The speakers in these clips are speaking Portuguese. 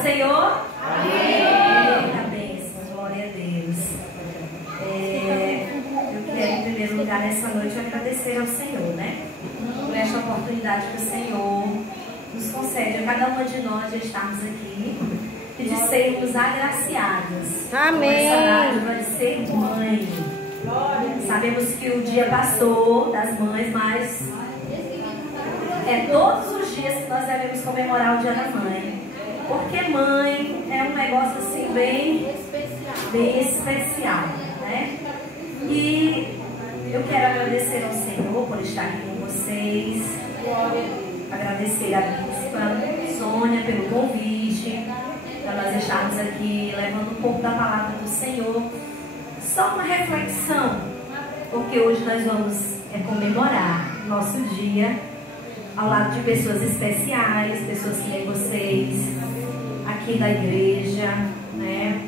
do Senhor? Amém. A bênção, glória a Deus. Eu quero, em primeiro lugar, nessa noite, agradecer ao Senhor, né? Por esta oportunidade que o Senhor nos concede a cada uma de nós de estarmos aqui e de sermos agraciadas. Amém. Com essa dádiva de ser mãe. Sabemos que o dia passou das mães, mas é todos os dias que nós devemos comemorar o dia da mãe. Porque mãe é um negócio assim bem especial, né? E eu quero agradecer ao Senhor por estar aqui com vocês. Agradecer a bispa Sônia pelo convite, para nós estarmos aqui levando um pouco da palavra do Senhor. Só uma reflexão, porque hoje nós vamos comemorar nosso dia ao lado de pessoas especiais, pessoas que nem vocês, aqui da igreja, né?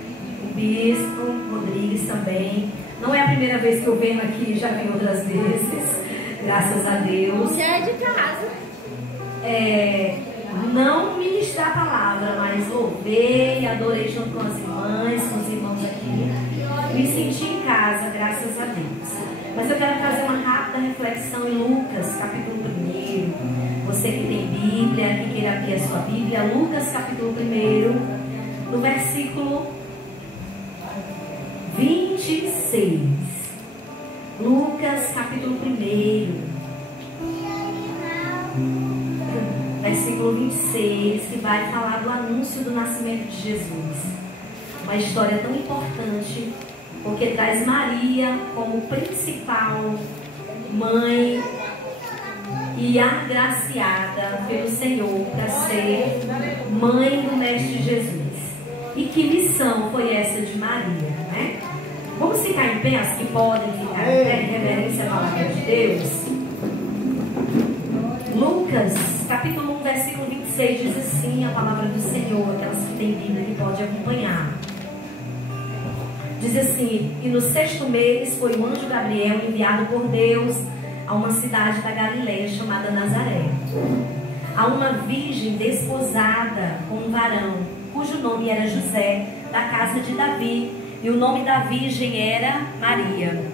O bispo Rodrigues também. Não é a primeira vez que eu venho aqui, já vim outras vezes, graças a Deus. Já é de casa. Não ministrar a palavra, mas louvei, adorei junto com as irmãs, com os irmãos aqui. Me senti em casa, graças a Deus. Mas eu quero trazer uma rápida reflexão em Lucas, capítulo 1. Você que tem Bíblia, que queira abrir a sua Bíblia, Lucas, capítulo 1, no versículo 26. Lucas, capítulo 1. Versículo 26, que vai falar do anúncio do nascimento de Jesus. Uma história tão importante, porque traz Maria como principal mãe e agraciada pelo Senhor para ser mãe do Mestre Jesus. E que missão foi essa de Maria, né? Vamos ficar em pé, as que podem ficar em pé, em reverência à palavra de Deus. Lucas, capítulo 1, versículo 26, diz assim a palavra do Senhor, aquelas que têm Bíblia que podem acompanhar. Diz assim: e no 6º mês foi o anjo Gabriel enviado por Deus a uma cidade da Galileia chamada Nazaré, a uma virgem desposada com um varão, cujo nome era José, da casa de Davi, e o nome da virgem era Maria.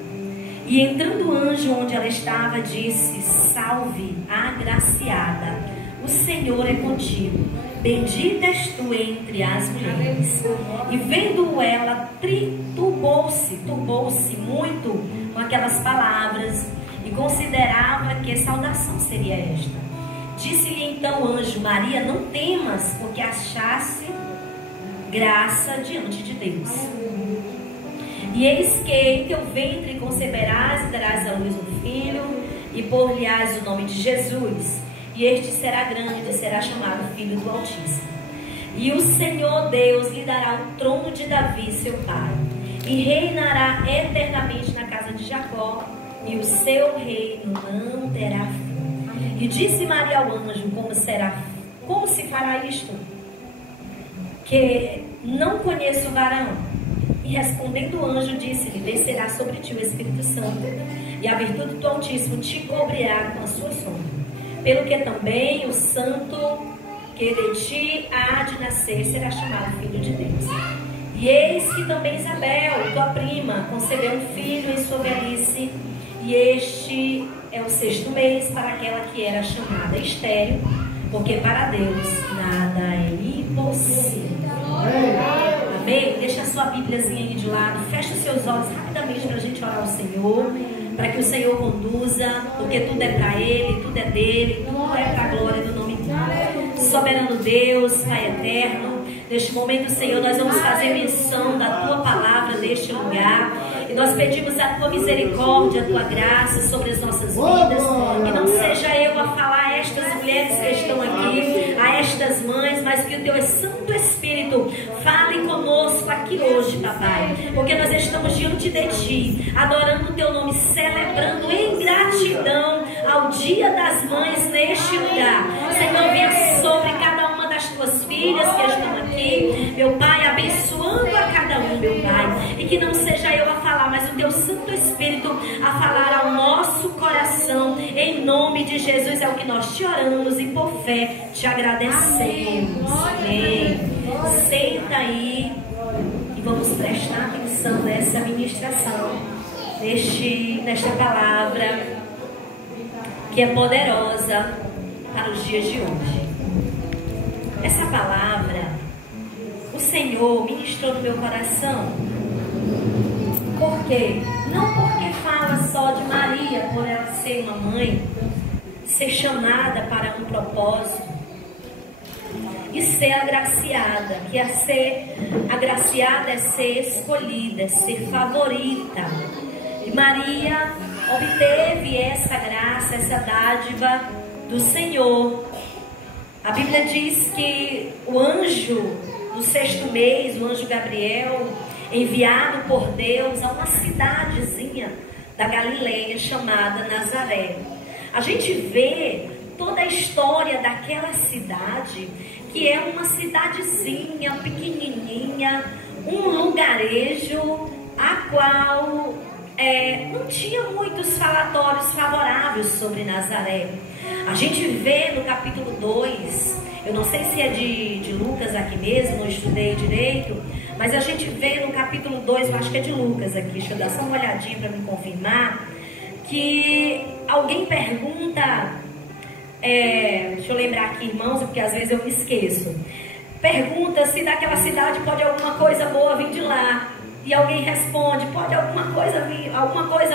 E entrando o anjo onde ela estava, disse: salve, agraciada, o Senhor é contigo, bendita és tu entre as mulheres. E vendo ela, turbou-se muito com aquelas palavras, e considerava que saudação seria esta. Disse-lhe então o anjo: Maria, não temas, porque achaste graça diante de Deus. E eis que em teu ventre conceberás e darás à luz um filho, e por-lhe-ás o nome de Jesus. E este será grande e será chamado Filho do Altíssimo. E o Senhor Deus lhe dará o trono de Davi, seu pai, e reinará eternamente na casa de Jacó, e o seu reino não terá fim. E disse Maria ao anjo: como se fará isto? Que não conheço o varão. E respondendo o anjo, disse-lhe: descerá sobre ti o Espírito Santo, e a virtude do Altíssimo te cobrirá com a sua sombra. Pelo que também o santo que de ti há de nascer será chamado Filho de Deus. E eis que também Isabel, tua prima, concebeu um filho em sua velhice, e este é o 6º mês para aquela que era chamada estéril, porque para Deus nada é impossível. Amém? Deixa a sua Bíbliazinha aí de lado, fecha os seus olhos rapidamente para a gente orar ao Senhor, para que o Senhor conduza, porque tudo é para Ele, tudo é dele, tudo é para a glória do nome dele. Soberano Deus, Pai eterno, neste momento, Senhor, nós vamos fazer menção da Tua palavra neste lugar, e nós pedimos a Tua misericórdia, a Tua graça sobre as nossas vidas, que não seja eu a falar a estas mulheres que estão aqui, a estas mães, mas que o Teu Santo Espírito fale conosco aqui hoje, papai, porque nós estamos diante de Ti, adorando o Teu nome, celebrando em gratidão ao Dia das Mães neste lugar. Senhor, venha sobre cada uma das Tuas filhas que estão aqui, meu Pai, abençoando a cada um, meu Pai, e que não seja eu a falar, mas o Teu Santo Espírito a falar ao nosso coração, em nome de Jesus. É o que nós te oramos e por fé te agradecemos. Amém. senta aí e vamos prestar atenção nessa ministração, nesta palavra que é poderosa para os dias de hoje. Essa palavra o Senhor ministrou no meu coração. Por quê? Não porque fala só de Maria, por ela ser uma mãe, ser chamada para um propósito e ser agraciada, que ser agraciada é ser escolhida, é ser favorita. E Maria obteve essa graça, essa dádiva do Senhor. A Bíblia diz que o anjo, no 6º mês, o anjo Gabriel, enviado por Deus a uma cidadezinha da Galileia chamada Nazaré. A gente vê toda a história daquela cidade, que é uma cidadezinha pequenininha, um lugarejo a qual não tinha muitos falatórios favoráveis sobre Nazaré. A gente vê no capítulo 2, eu não sei se é de Lucas aqui mesmo, eu estudei direito, mas a gente vê no capítulo 2, eu acho que é de Lucas aqui, deixa eu dar só uma olhadinha para me confirmar, que alguém pergunta, deixa eu lembrar aqui, irmãos, porque às vezes eu me esqueço, pergunta se daquela cidade pode alguma coisa boa vir de lá. E alguém responde, pode alguma coisa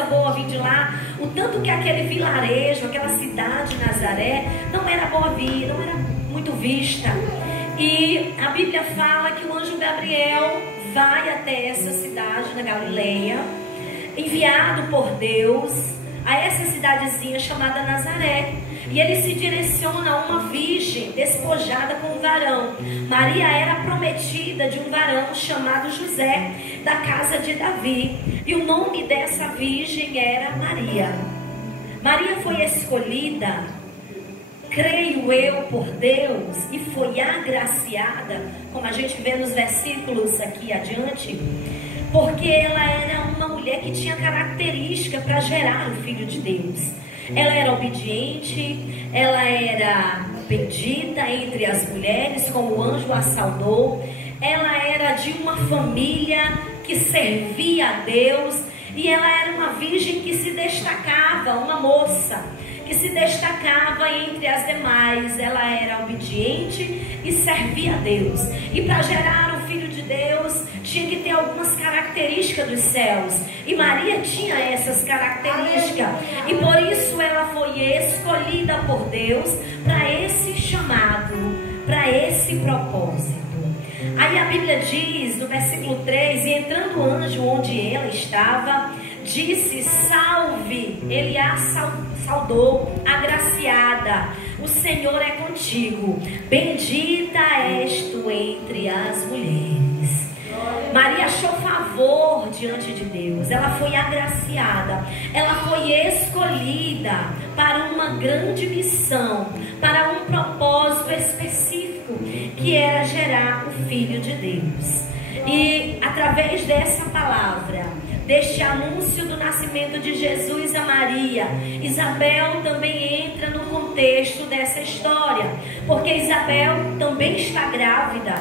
boa vir de lá. O tanto que aquele vilarejo, aquela cidade de Nazaré, não era boa vir, não era muito vista. E a Bíblia fala que o anjo Gabriel vai até essa cidade na Galileia, enviado por Deus a essa cidadezinha chamada Nazaré. E ele se direciona a uma virgem despojada com um varão. Maria era prometida de um varão chamado José, da casa de Davi. E o nome dessa virgem era Maria. Maria foi escolhida, creio eu, por Deus, e foi agraciada, como a gente vê nos versículos aqui adiante, porque ela era uma mulher que tinha característica para gerar o Filho de Deus. Ela era obediente, ela era bendita entre as mulheres, como o anjo a saudou. Ela era de uma família que servia a Deus, e ela era uma virgem que se destacava, uma moça que se destacava entre as demais. Ela era obediente e servia a Deus. E para gerar o Filho de Deus, tinha que ter algumas características dos céus. E Maria tinha essas características. E por isso ela foi escolhida por Deus para esse chamado, para esse propósito. Aí a Bíblia diz no versículo 3: e entrando o anjo onde ela estava, disse: salve. Ele a saudou, agraciada, o Senhor é contigo, bendita és tu entre as mulheres. Maria achou favor diante de Deus. Ela foi agraciada, ela foi escolhida para uma grande missão, para um propósito específico, que era gerar o Filho de Deus. E através dessa palavra, deste anúncio do nascimento de Jesus a Maria, Isabel também entra no contexto dessa história, porque Isabel também está grávida.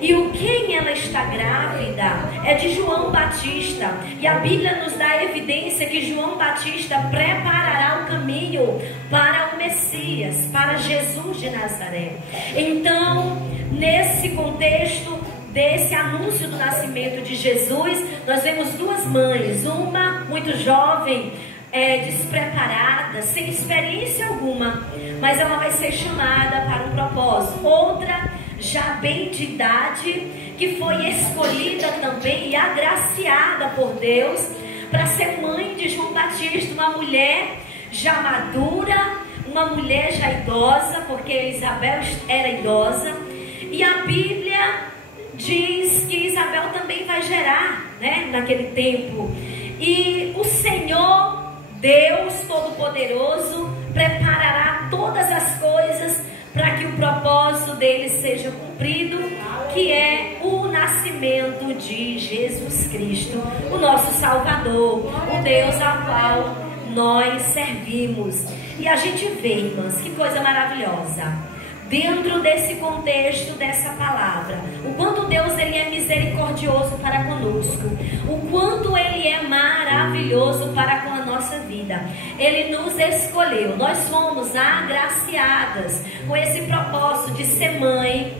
E quem ela está grávida é de João Batista. E a Bíblia nos dá evidência que João Batista preparará o caminho para o Messias, para Jesus de Nazaré. Então, nesse contexto desse anúncio do nascimento de Jesus, nós vemos duas mães, uma muito jovem, despreparada, sem experiência alguma, mas ela vai ser chamada para um propósito. Outra, já bem de idade, que foi escolhida também e agraciada por Deus para ser mãe de João Batista, uma mulher já madura, uma mulher já idosa, porque Isabel era idosa. E a Bíblia diz que Isabel também vai gerar, naquele tempo. E o Senhor, Deus Todo-Poderoso, preparará todas as coisas para que o propósito dele seja cumprido, que é o nascimento de Jesus Cristo, o nosso Salvador, o Deus ao qual nós servimos. E a gente vê, irmãs, que coisa maravilhosa, dentro desse contexto dessa palavra, o quanto Deus ele misericordioso para conosco, o quanto Ele é maravilhoso para com a nossa vida. Ele nos escolheu, nós fomos agraciadas com esse propósito de ser mãe,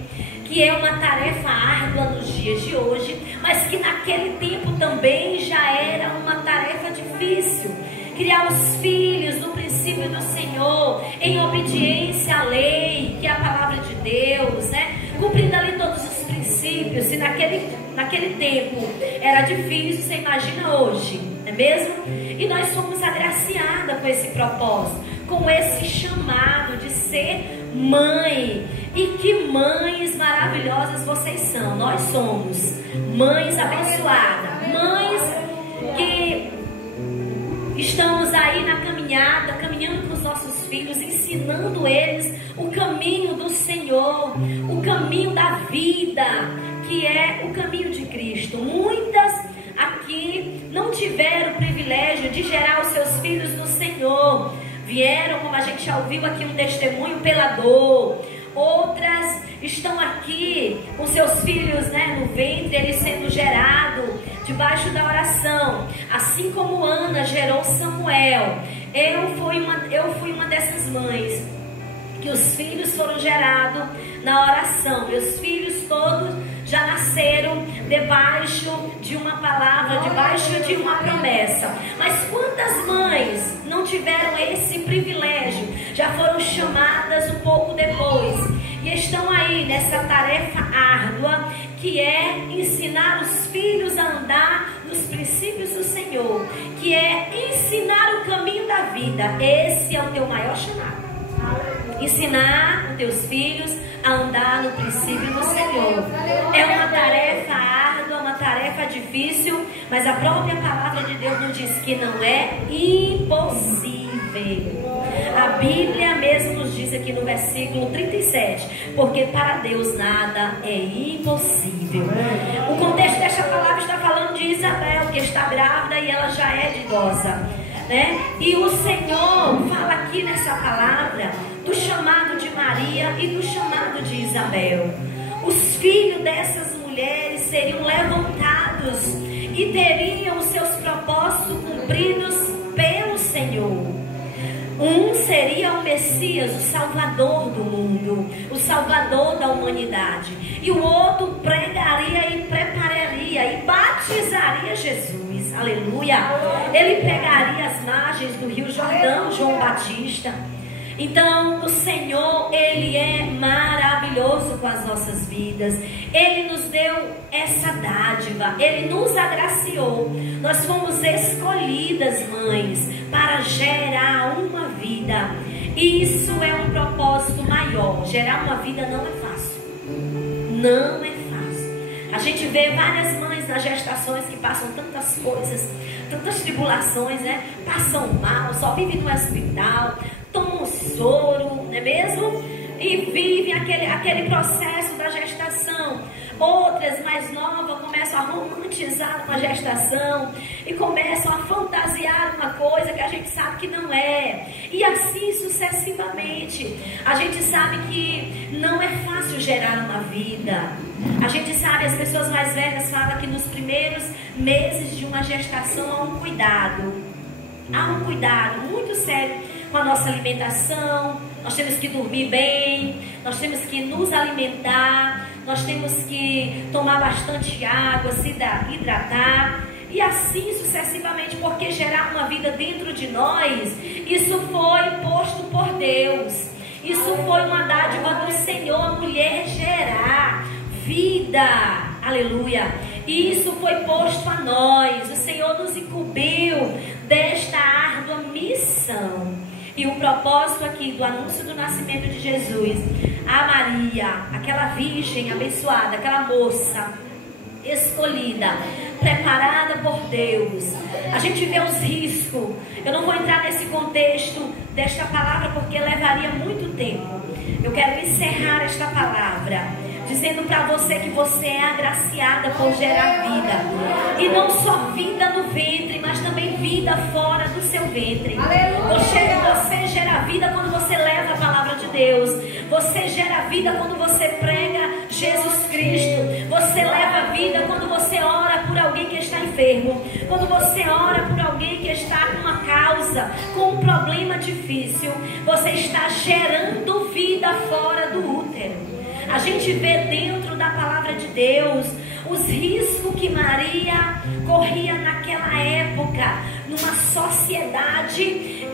que é uma tarefa árdua nos dias de hoje, mas que naquele tempo também já era uma tarefa difícil. Criar os filhos no princípio do Senhor, em obediência à lei, que é a palavra de Deus, né? Cumprindo ali todos os princípios. Se naquele tempo era difícil, você imagina hoje, não é mesmo? E nós somos agraciadas com esse propósito, com esse chamado de ser mãe. E que mães maravilhosas vocês são. Nós somos mães abençoadas, mães que estamos aí na caminhada, caminhando com os nossos filhos, ensinando eles o caminho do Senhor, o caminho da vida, que é o caminho de Cristo. Muitas aqui não tiveram o privilégio de gerar os seus filhos no Senhor. Vieram, como a gente já ouviu aqui, um testemunho pela dor. Outras estão aqui com seus filhos, né, no ventre, eles sendo gerados debaixo da oração. Assim como Ana gerou Samuel, eu fui uma dessas mães que os filhos foram gerados na oração. Meus filhos todos já nasceram debaixo de uma palavra, debaixo de uma promessa. Mas quantas mães não tiveram esse privilégio, já foram chamadas um pouco depois e estão aí nessa tarefa árdua, que é ensinar os filhos a andar nos princípios do Senhor, que é ensinar o caminho da vida. Esse é o teu maior chamado. Ensinar os teus filhos a andar no princípio do Senhor. É uma tarefa árdua, uma tarefa difícil, mas a própria palavra de Deus nos diz que não é impossível. A Bíblia mesmo nos diz aqui no versículo 37, porque para Deus nada é impossível. O contexto desta palavra está falando de Isabel, que está grávida e ela já é idosa, né? E o Senhor fala aqui nessa palavra do chamado de Maria e do chamado de Isabel. Os filhos dessas mulheres seriam levantados e teriam os seus propósitos cumpridos pelo Senhor. Um seria o Messias, o Salvador do mundo, o Salvador da humanidade. E o outro pregaria e prepararia e batizaria Jesus. Aleluia! Ele pegaria as margens do Rio Jordão, João Batista. Então o Senhor, Ele é maravilhoso com as nossas vidas. Ele nos deu essa dádiva, Ele nos agraciou. Nós fomos escolhidas, mães, para gerar uma vida. Isso é um propósito maior. Gerar uma vida não é fácil. Não é fácil. A gente vê várias mães nas gestações que passam tantas coisas, tantas tribulações, né? Passam mal, só vivem no hospital, tomam soro, não é mesmo? E vivem aquele processo da gestação. Outras mais novas começam a romantizar uma gestação e começam a fantasiar uma coisa que a gente sabe que não é. E assim sucessivamente. A gente sabe que não é fácil gerar uma vida. A gente sabe, as pessoas mais velhas falam que nos primeiros meses de uma gestação há um cuidado. Há um cuidado muito sério com a nossa alimentação. Nós temos que dormir bem, nós temos que nos alimentar, nós temos que tomar bastante água, se hidratar, e assim sucessivamente, porque gerar uma vida dentro de nós, isso foi posto por Deus, isso foi uma dádiva do Senhor, a mulher gerar vida, aleluia, e isso foi posto a nós. O Senhor nos incumbiu desta árdua missão. E o propósito aqui do anúncio do nascimento de Jesus, a Maria, aquela virgem abençoada, aquela moça escolhida, preparada por Deus. A gente vê os riscos. Eu não vou entrar nesse contexto desta palavra porque levaria muito tempo. Eu quero encerrar esta palavra dizendo para você que você é agraciada por gerar vida. E não só vida no ventre, mas também vida fora do seu ventre. Você gera vida quando você leva a palavra de Deus. Você gera vida quando você prega Jesus Cristo. Você leva vida quando você ora por alguém que está enfermo. Quando você ora por alguém que está com uma causa, com um problema difícil, você está gerando vida fora do útero. A gente vê dentro da palavra de Deus os riscos que Maria corria naquela época, numa sociedade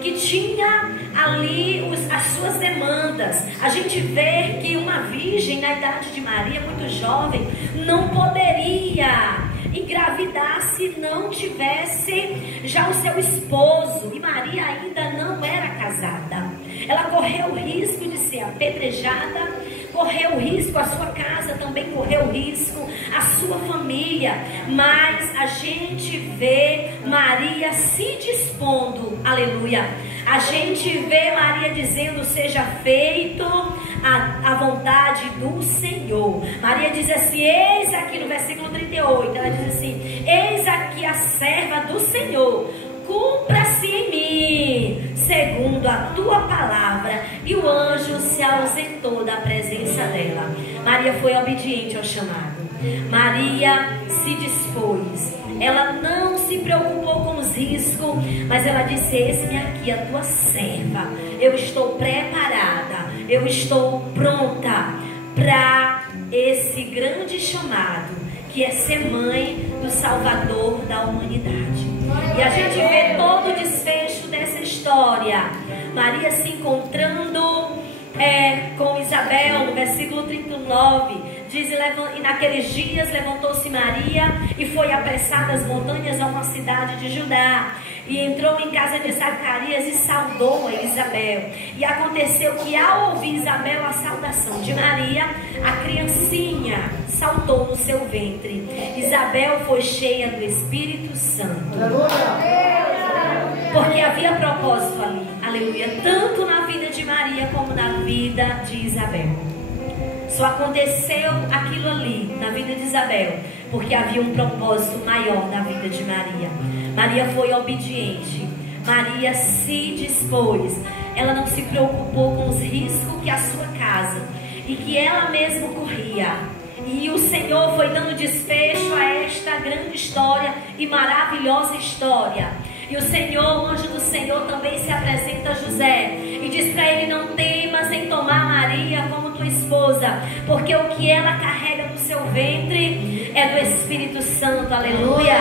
que tinha ali as suas demandas. A gente vê que uma virgem na idade de Maria, muito jovem, não poderia engravidar se não tivesse já o seu esposo, e Maria ainda não era casada. Ela correu o risco de ser apedrejada, correu o risco, a sua casa também correu o risco, a sua família, mas a gente vê Maria se dispondo, aleluia. A gente vê Maria dizendo: seja feito a vontade do Senhor. Maria diz assim, eis aqui no versículo 38, ela diz assim: eis aqui a serva do Senhor, cumpra-se em mim segundo a tua palavra. E o anjo se ausentou da presença dela. Maria foi obediente ao chamado. Maria se dispôs. Ela não se preocupou com os riscos, mas ela disse: eis-me aqui a tua serva. Eu estou preparada, eu estou pronta para esse grande chamado, que é ser mãe do Salvador da humanidade. E a gente vê todo o desfecho dessa história. Maria se encontrando com Isabel, no versículo 39, diz: e naqueles dias levantou-se Maria e foi apressada às montanhas a uma cidade de Judá, e entrou em casa de Zacarias e saudou a Isabel. E aconteceu que, ao ouvir Isabel a saudação de Maria, a criancinha saltou no seu ventre. Isabel foi cheia do Espírito Santo, porque havia propósito ali, aleluia, tanto na vida de Maria como na vida de Isabel. Só aconteceu aquilo ali na vida de Isabel porque havia um propósito maior na vida de Maria. Maria foi obediente, Maria se dispôs, ela não se preocupou com os riscos que a sua casa e que ela mesma corria. E o Senhor foi dando desfecho a esta grande história e maravilhosa história. E o Senhor, o anjo do Senhor, também se apresenta a José e diz para ele: não temas em tomar Maria como tua esposa, porque o que ela carrega no seu ventre é do Espírito Santo, aleluia.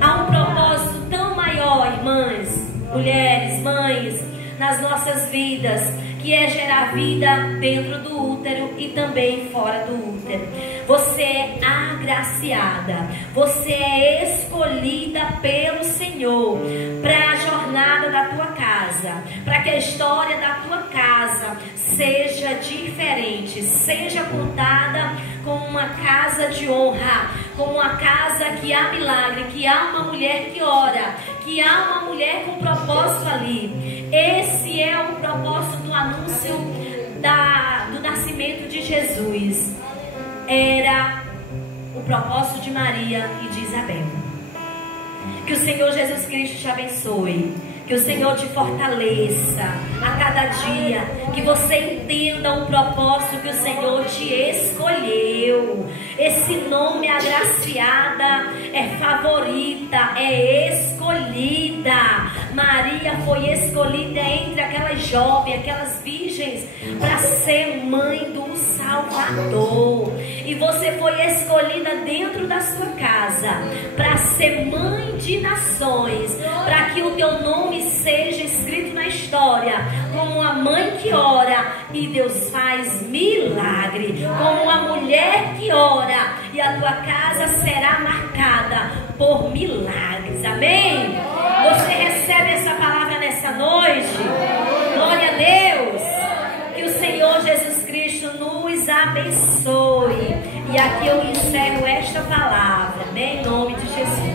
Há um propósito tão maior, irmãs, mulheres, mães, nas nossas vidas, que é gerar vida dentro do útero e também fora do útero. Você é agraciada, você é escolhida pelo Senhor para a jornada da tua casa, para que a história da tua casa seja diferente, seja contada como uma casa de honra, como uma casa que há milagre, que há uma mulher que ora, que há uma mulher com propósito ali. Esse é o propósito do anúncio do nascimento de Jesus. Era o propósito de Maria e de Isabel. Que o Senhor Jesus Cristo te abençoe, que o Senhor te fortaleça a cada dia, que você entenda o propósito que o Senhor te escolheu. Esse nome agraciada é favorita, é escolhida. Maria foi escolhida entre aquelas jovens, aquelas virgens, para ser mãe do Salvador. E você foi escolhida dentro da sua casa para ser mãe de nações, para que o teu nome seja escrito na história como uma mãe que ora e Deus faz milagre, como uma mulher que ora e a tua casa será marcada por milagres. Amém? Você recebe essa palavra nessa noite? Glória a Deus. Que o Senhor Jesus Cristo nos abençoe. E aqui eu encerro esta palavra, né? Em nome de Jesus.